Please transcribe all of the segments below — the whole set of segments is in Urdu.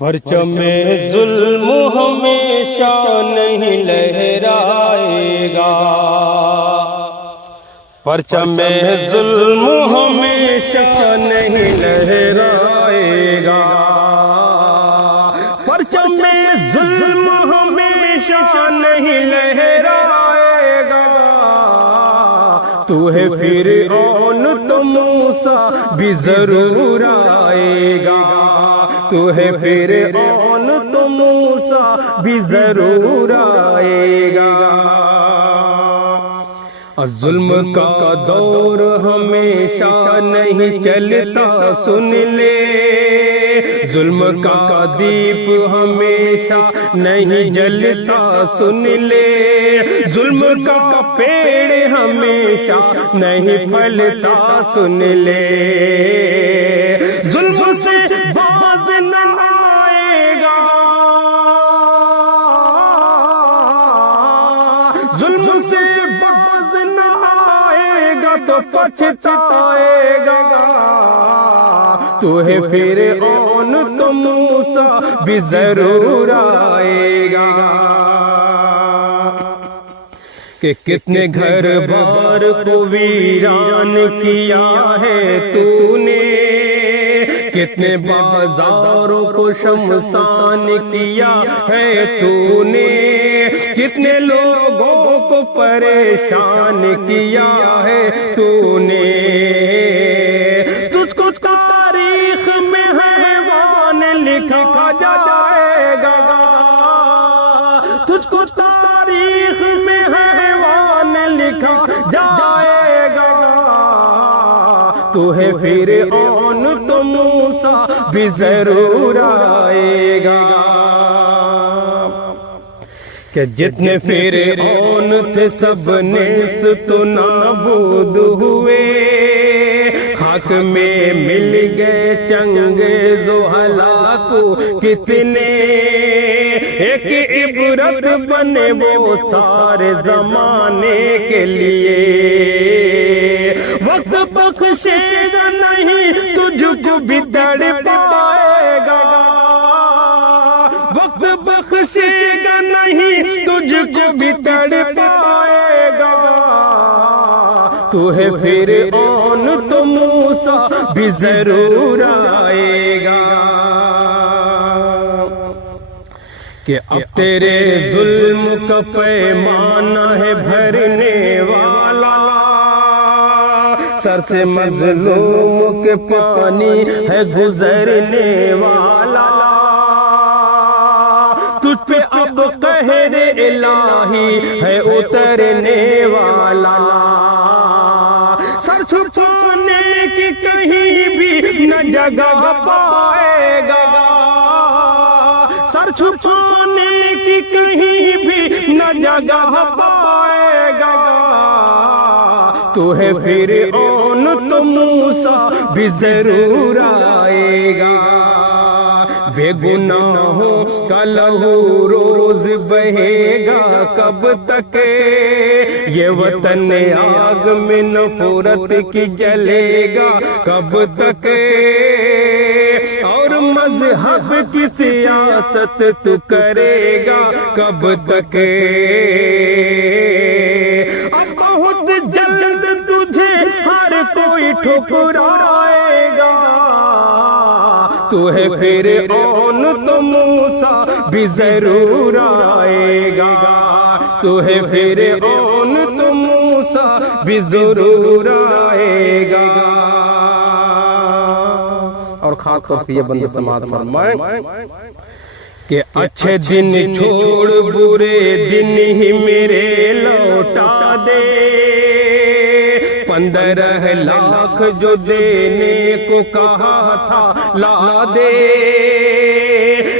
پرچم ظلم ہمیشہ نہیں لہرائے گا، پرچم ظلم ہمیشہ نہیں لہرائے گا، پرچم ظلم ہمیشہ نہیں لہرائے گا، تو ہے فرعون تو موسیٰ بھی ضرور آئے گا، تو ہے فرعون تو موسیٰ بھی ضرور آئے گا۔ ظلم کا دور ہمیشہ نہیں چلتا سن لے، ظلم کا دیپ ہمیشہ نہیں جلتا سن لے، ظلم کا پیڑ ہمیشہ نہیں پھلتا سن لے، ظلم سے باز نہ آئے گا، ظلم سے باز نہ آئے گا تو پچھتائے گا، تو ہے فرعون تو موسیٰ بھی ضرور آئے گا۔ کہ کتنے گھر بار کو ویران کیا ہے تو نے، کتنے بازاروں کو شمشان کیا ہے تو نے، کتنے لوگوں کو پریشان کیا ہے تو نے، تجھ کو تاریخ میں حیوان لکھا جائے گا، تجھ کو تاریخ میں حیوان لکھا جائے گا، تو ہے فرعون تو موسیٰ بھی ضرور آئے گا۔ کہ جتنے فرعون تھے سب نیست و نابود ہوئے، خاک میں مل گئے چنگیز و ہلاک کتنے، ایک عبرت بنے وہ سارے زمانے کے لیے، وقت بخشے گا نہیں تجھ کو بھی تڑپائے گا، وقت بخشے گا نہیں تجھ کو بھی تڑپائے گا، تو ہے فرعون تو موسیٰ بھی ضرور آئے گا۔ کہ اب تیرے ظلم کا پیمانہ ہے بھرنے والا، سر سے مظلوم کے پانی ہے گزرنے والا، تجھ پہ اب قہر الہی ہے اترنے والا، سر چھپانے کی کہیں بھی نہ جگہ پائے گا، سر چھپانے کی کہیں بھی نہ جگہ پائے گا، تو ہے فرعون تو موسیٰ بھی ضرور آئے گا، بے گناہوں کا لہو روز بہے گا کب تک، یہ وطن آگ میں نفرت کی جلے گا کب تک، اور مذہب کی سیاست تو کرے گا کب تک، اب بہت جلد تجھے ہر کوئی ٹھکرائے گا، تو ہے فرعون تو موسیٰ بھی ضرور آئے گا، تو ہے فرعون تو موسیٰ بھی ضرور آئے گا۔ اور خاص طور سے یہ بندہ سماعت فرمائیں کہ اچھے دن چھوڑ برے دن ہی میرے لوٹا دے، 15 لاکھ جو دینے کو کہا تھا لا دے،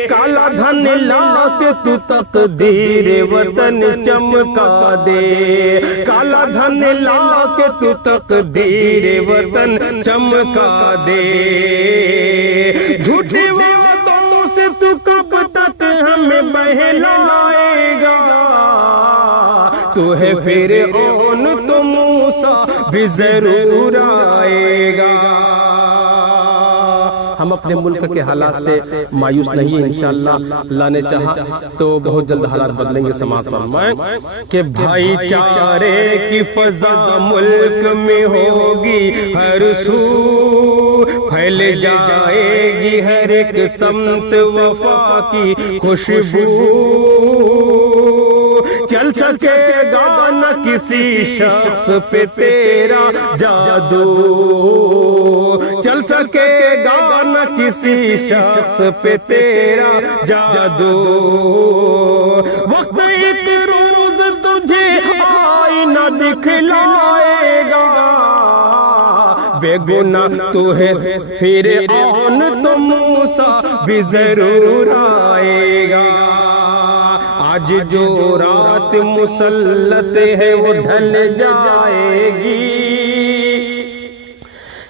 کالا دھن لا کے تو تقدیر وطن چمکا دے، کالا دھن لا کے تو تقدیر وطن چمکا دے، جھوٹی باتوں سے تو کب تک ہمیں بہلائے گا، تو ہے فرعون تو موسیٰ بھی ضرور آئے گا۔ ہم اپنے ملک کے حالات سے مایوس نہیں، انشاءاللہ اللہ نے چاہا تو بہت جلد حالات بدلیں گے۔ سماعت فرمائیں کہ بھائی چارے کی فضا ملک میں ہوگی، ہر سو پھیل جائے گی ہر ایک سمت وفا کی خوشبو، چل سکے گا نہ کسی شخص پہ تیرا جادو، چل سکے گا نہ کسی شخص پہ تیرا جادو، وقت ایک روز تجھے آئینہ دکھلائے گا، بے گناہ تو ہے پھر آن تو موسیٰ بھی ضرور آئے گا، آج جو رات مسلط ہے وہ ڈھل جائے گی،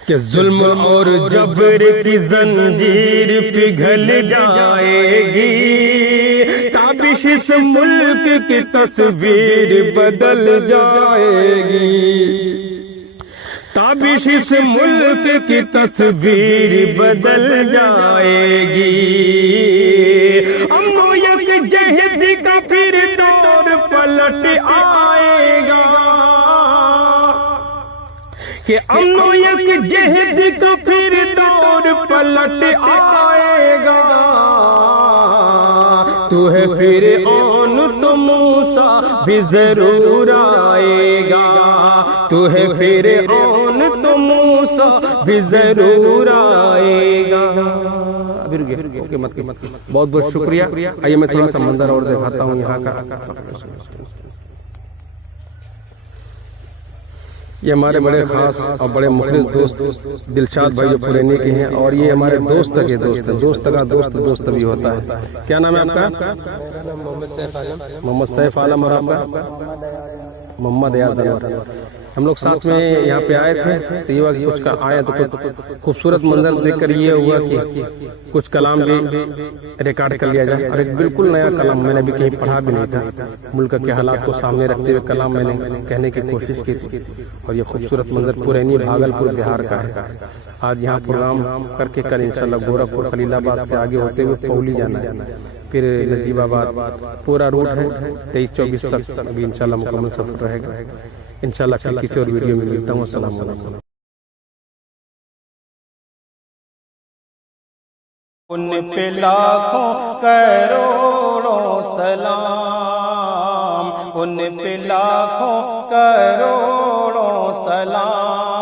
کہ ظلم اور جبر کی زنجیر پگھل جائے گی، تابش اس ملک کی تصویر بدل جائے گی، تابش اس ملک کی تصویر بدل جائے گی، امن و یکجہت کا پھر دور پلٹ آئے گا، کہ امن و یکجہت کا پھر دور پلٹ آئے گا، تو ہے فرعون تو موسیٰ بھی ضرور آئے گا، تو ہے فرعون تو موسیٰ بھی ضرور آئے گا۔ بہت بہت شکریہ۔ آئیے میں تھوڑا سا منظر اور دکھاتا ہوں یہاں کا۔ یہ ہمارے بڑے خاص اور بڑے مخلص دوست دلشاد بھائی جو پورینی کے ہیں، اور یہ ہمارے دوست کے دوست ہیں، دوست کا دوست دوست بھی ہوتا ہے۔ کیا نام ہے آپ کا؟ محمد سیف عالم، اور آپ کا؟ محمد ایاز انور۔ ہم لوگ ساتھ میں یہاں پہ آئے تھے تو یہ وقت کچھ کا آیا تو کچھ خوبصورت منظر دیکھ کر یہ ہوا کہ کچھ کلام بھی ریکارڈ کر لیا جائے، اور ایک بالکل نیا کلام میں نے بھی کہیں پڑھا بھی نہیں تھا، ملک کے حالات کو سامنے رکھتے ہوئے کلام میں نے کہنے کی کوشش کی تھی، اور یہ خوبصورت منظر پورینی بھاگلپور بہار کا ہے۔ آج یہاں پروگرام کر کے کل انشاءاللہ گورکھپور خلیل آباد سے آگے ہوتے ہوئے پولی جانا ہے، پھر نجیب آباد پورا روٹ ہے 23-24 تک، ابھی انشاءاللہ مکمل سفر رہے گا۔ انشاءاللہ کل کسی اور ویڈیو میں ملتا ہوں۔ السلام علیکم۔ ان پہ لاکھوں کروڑوں سلام، ان پہ لاکھوں کروڑوں سلام۔